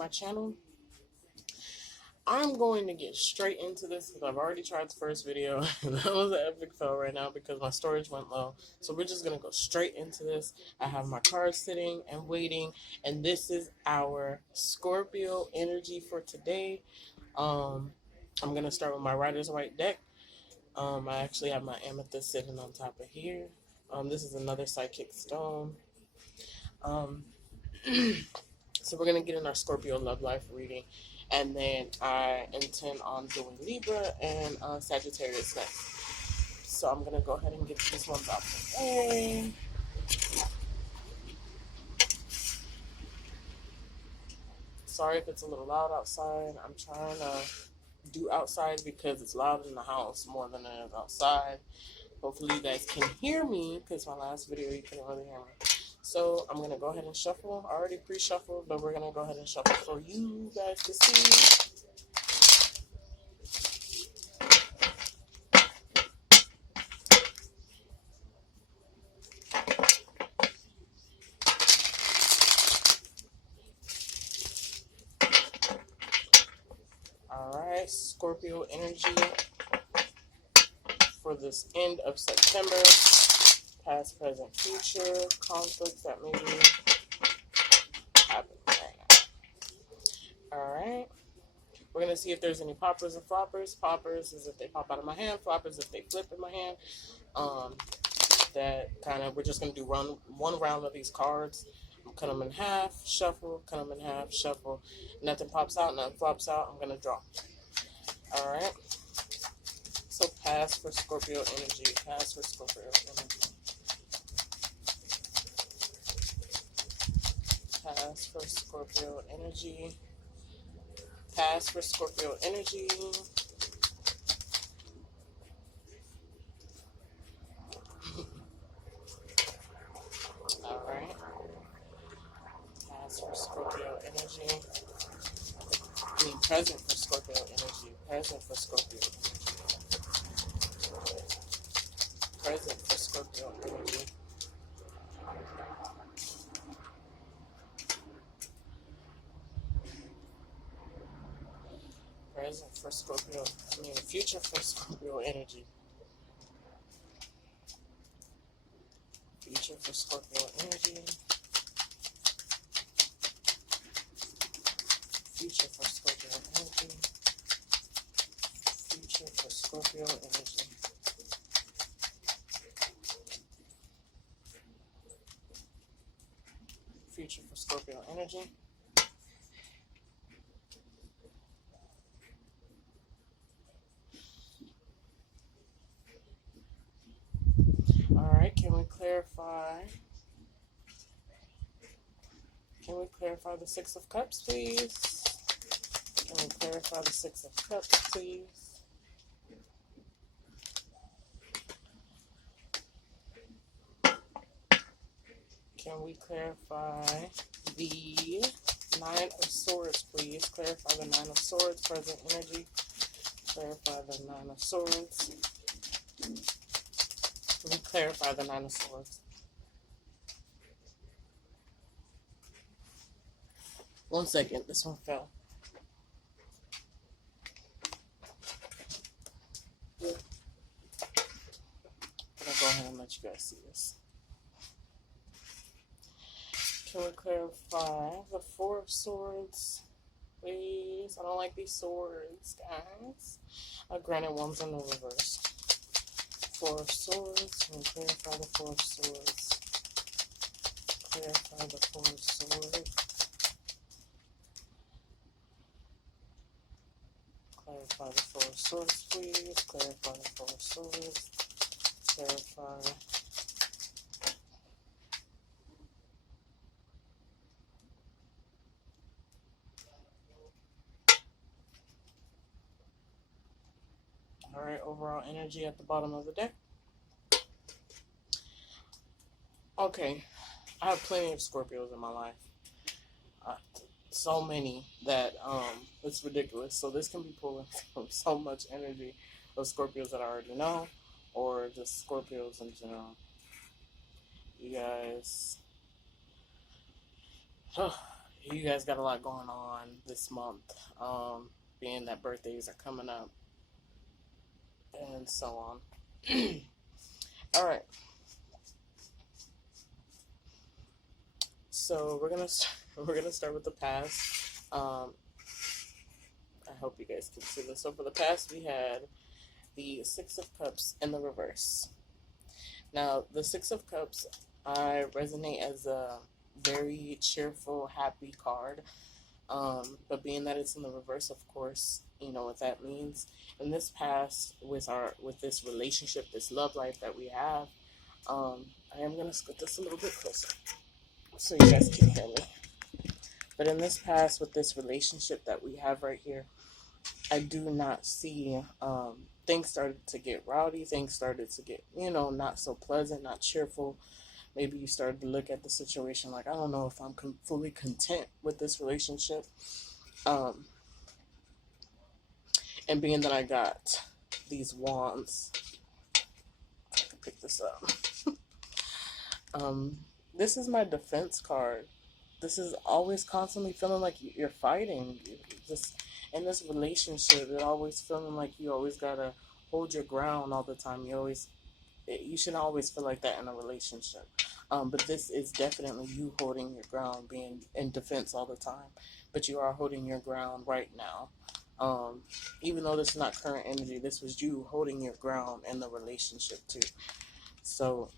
my channel. I'm going to get straight into this because I've already tried the first video. That was an epic fail right now because my storage went low. So we're just going to go straight into this. I have my cards sitting and waiting. And this is our Scorpio energy for today. I'm going to start with my Rider's White deck. I actually have my amethyst sitting on top of here. This is another psychic stone. So we're going to get in our Scorpio love life reading. And then I intend on doing Libra and Sagittarius next. So I'm going to go ahead and get these ones out the way. Sorry if it's a little loud outside. I'm trying to do outside because it's loud in the house more than it is outside. Hopefully you guys can hear me because my last video you couldn't really hear me. So I'm going to go ahead and shuffle. I already pre-shuffled, but we're going to go ahead and shuffle for you guys to see. Alright, Scorpio energy for this end of September. Past, present, future, conflicts that may be happening right now. Alright. We're going to see if there's any poppers and floppers. Poppers is if they pop out of my hand. Floppers if they flip in my hand. We're just going to do one round of these cards. Cut them in half, shuffle, cut them in half, shuffle. Nothing pops out, nothing flops out. I'm going to draw. Alright. So pass for Scorpio energy. Pass for Scorpio energy. Pass for Scorpio energy. Pass for Scorpio energy. Alright. Pass for Scorpio energy. Present for Scorpio energy. Present for Scorpio energy. Present for Scorpio energy. Present for Scorpio. Future for Scorpio energy. Future for Scorpio energy. Future for Scorpio energy. Future for Scorpio energy. Future for Scorpio energy. Alright, can we clarify the Six of Cups, please? Can we clarify the Six of Cups, please? Can we clarify the Nine of Swords, please? Clarify the Nine of Swords, present energy. Clarify the Nine of Swords. Can we clarify the Nine of Swords? One second, this one fell. I'm gonna go ahead and let you guys see this. Can we clarify the Four of Swords, please? I don't like these swords, guys. Granted, one's in the reverse. Four of Swords. Can we clarify the Four of Swords? Clarify the Four of Swords. Clarify the Four of Swords, please. Clarify the Four of Swords. Clarify. Alright, overall energy at the bottom of the deck. Okay, I have plenty of Scorpios in my life. So many that it's ridiculous. So this can be pulling so much energy of Scorpios that I already know, or just Scorpios in general. You guys, you guys got a lot going on this month, being that birthdays are coming up and so on. All right, so we're gonna start with the past. I hope you guys can see this. So for the past, we had the Six of Cups in the reverse. Now, the Six of Cups, I resonate as a very cheerful, happy card. But being that it's in the reverse, of course, you know what that means. In this past, with this relationship, this love life that we have, I am gonna scoot this a little bit closer so you guys can hear me. But in this past, with this relationship that we have right here, I do not see things started to get rowdy. Things started to get, not so pleasant, not cheerful. Maybe you started to look at the situation like, I don't know if I'm fully content with this relationship. Um, and being that I got these wands, I can pick this up. um, this is my defense card. This is always constantly feeling like you're fighting. Just in this relationship, it always feeling like you always gotta hold your ground all the time. You shouldn't always feel like that in a relationship. But this is definitely you holding your ground, being in defense all the time. But you are holding your ground right now. Even though this is not current energy, this was you holding your ground in the relationship too. So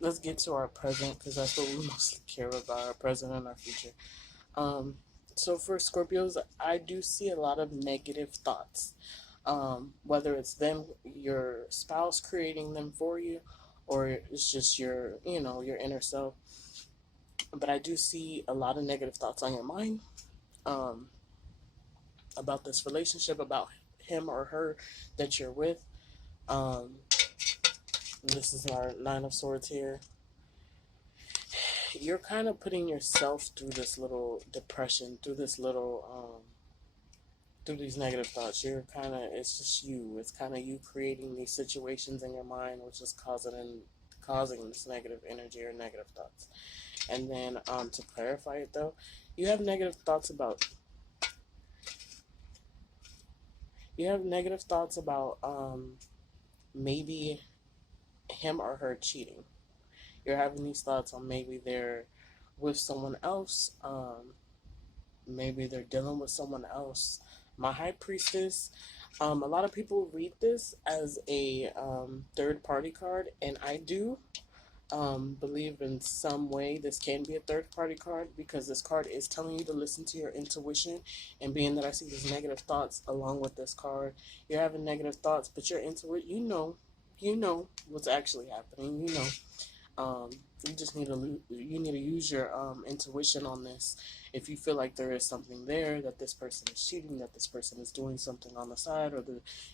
let's get to our present, because that's what we mostly care about, our present and our future. So for Scorpios, I do see a lot of negative thoughts. Whether it's them, your spouse creating them for you, or it's just your inner self. But I do see a lot of negative thoughts on your mind, um, about this relationship, about him or her that you're with. Um, this is our Nine of Swords here. You're kind of putting yourself through this little depression, through these negative thoughts. It's just you. It's kind of you creating these situations in your mind, which is causing this negative energy or negative thoughts. And then to clarify it though, you have negative thoughts about maybe him or her cheating. You're having these thoughts on maybe they're with someone else. Maybe they're dealing with someone else. My High Priestess, a lot of people read this as a third party card, and I do believe in some way this can be a third party card, because this card is telling you to listen to your intuition. And being that I see these negative thoughts along with this card, you're having negative thoughts, but your intuition, you know what's actually happening. You just need to use your intuition on this. If you feel like there is something there, that this person is cheating, that this person is doing something on the side, or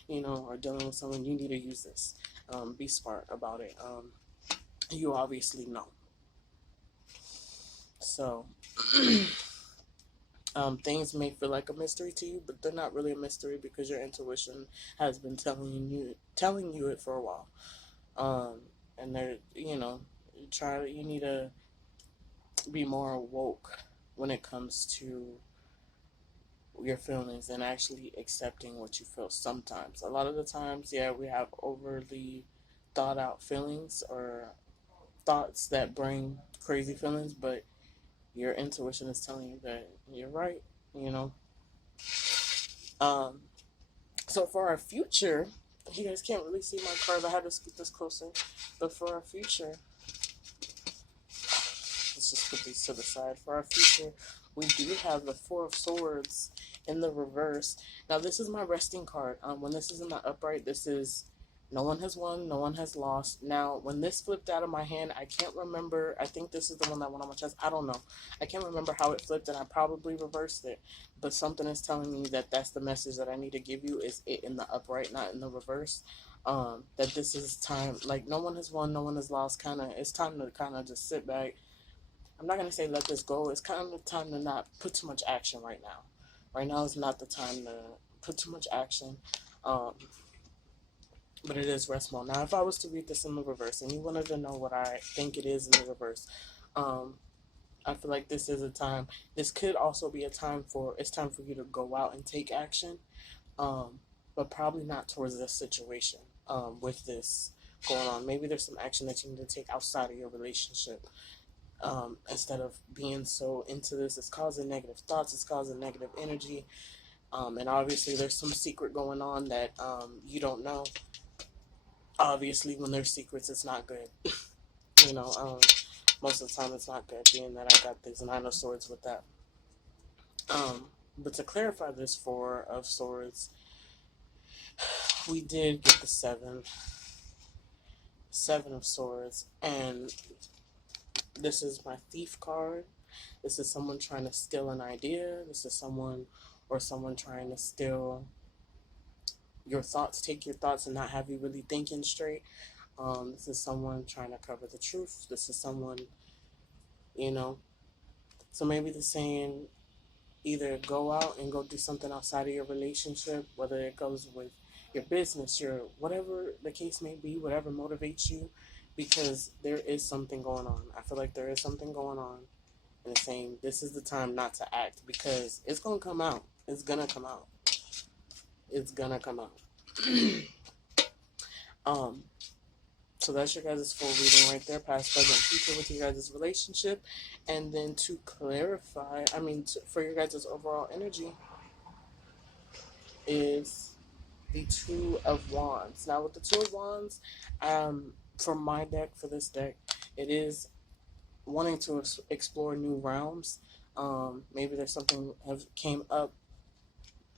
or dealing with someone, you need to use this. Be smart about it. You obviously know. So things may feel like a mystery to you, but they're not really a mystery, because your intuition has been telling you it for a while. And they're you need to be more woke when it comes to your feelings and actually accepting what you feel. Sometimes, a lot of the times, yeah, we have overly thought out feelings or thoughts that bring crazy feelings, but your intuition is telling you that you're right, you know. So for our future, you guys can't really see my card. I had to scoot this closer. But for our future, let's just put these to the side. For our future, we do have the Four of Swords in the reverse. Now, this is my resting card. When this is in the upright, this is no one has won, no one has lost. Now, when this flipped out of my hand, I can't remember. I think this is the one that went on my chest. I don't know. I can't remember how it flipped, and I probably reversed it. But something is telling me that that's the message that I need to give you, is it in the upright, not in the reverse. That this is time, like no one has won, no one has lost. It's time to kind of just sit back. I'm not going to say let this go. It's kind of time to not put too much action right now. Right now is not the time to put too much action. But it is rest mode. Now, if I was to read this in the reverse, and you wanted to know what I think it is in the reverse, I feel like this is a time. This could also be a time for. It's time for you to go out and take action, um, but probably not towards this situation. With this going on, maybe there's some action that you need to take outside of your relationship. Instead of being so into this, it's causing negative thoughts. It's causing negative energy. And obviously, there's some secret going on that you don't know. Obviously, when there's secrets, it's not good. you know, most of the time, it's not good. Being that I got this Nine of Swords with that. But to clarify this Four of Swords, we did get the Seven of Swords, and this is my Thief card. This is someone trying to steal an idea. This is someone trying to steal your thoughts, take your thoughts, and not have you really thinking straight. This is someone trying to cover the truth. This is someone, you know. So maybe the saying, either go out and go do something outside of your relationship, whether it goes with your business, your whatever the case may be, whatever motivates you, because there is something going on. I feel like there is something going on, and it's saying this is the time not to act because it's gonna come out. It's gonna come out. It's gonna come out. So that's your guys' full reading right there, past, present, future with your guys' relationship. And then to clarify, for your guys' overall energy is the Two of Wands. Now with the Two of Wands, for my deck, for this deck, it is wanting to explore new realms. Maybe there's something came up,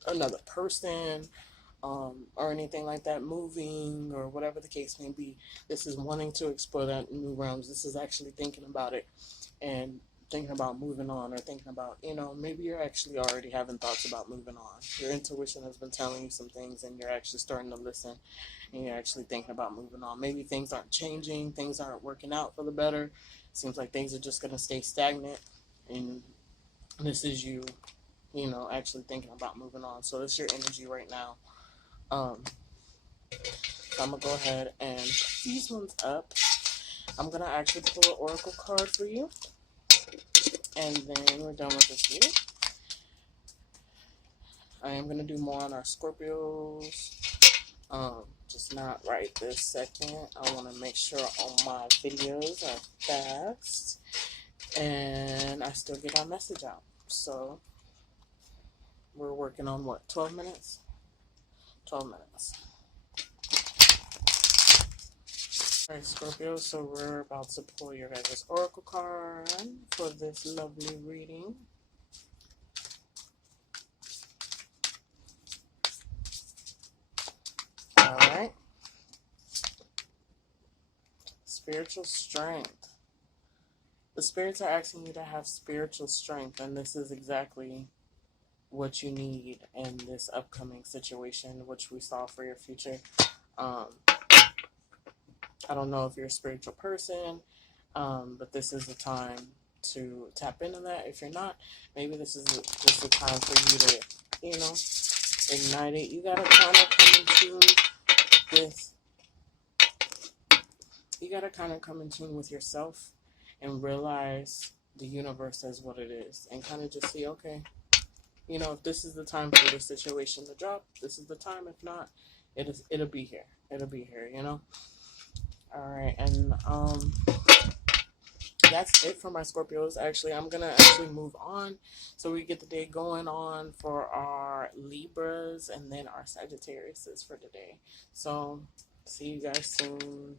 another person, or anything like that, moving or whatever the case may be. This is wanting to explore that new realms. This is actually thinking about it and thinking about moving on, or thinking about, maybe you're actually already having thoughts about moving on. Your intuition has been telling you some things and you're actually starting to listen and you're actually thinking about moving on. Maybe things aren't changing, things aren't working out for the better. It seems like things are just going to stay stagnant, and this is you, actually thinking about moving on. So it's your energy right now. So I'm going to go ahead and put these ones up. I'm going to actually pull an oracle card for you. And then we're done with this reading. I am going to do more on our Scorpios. Just not right this second. I want to make sure all my videos are fast. And I still get our message out. So we're working on what? 12 minutes? 12 minutes. Alright, Scorpio, so we're about to pull your guys' oracle card for this lovely reading. Alright. Spiritual strength. The spirits are asking you to have spiritual strength, and this is exactly what you need in this upcoming situation, which we saw for your future. I don't know if you're a spiritual person, but this is the time to tap into that. If you're not, maybe this is just the time for you to, ignite it. You gotta kind of come in tune with. You gotta kind of come in tune with yourself and realize the universe is what it is, and kind of just see, okay, if this is the time for the situation to drop, this is the time. If not, it'll be here. It'll be here. All right, and that's it for my Scorpios. Actually, I'm gonna move on so we get the day going on for our Libras and then our Sagittariuses for today. So see you guys soon.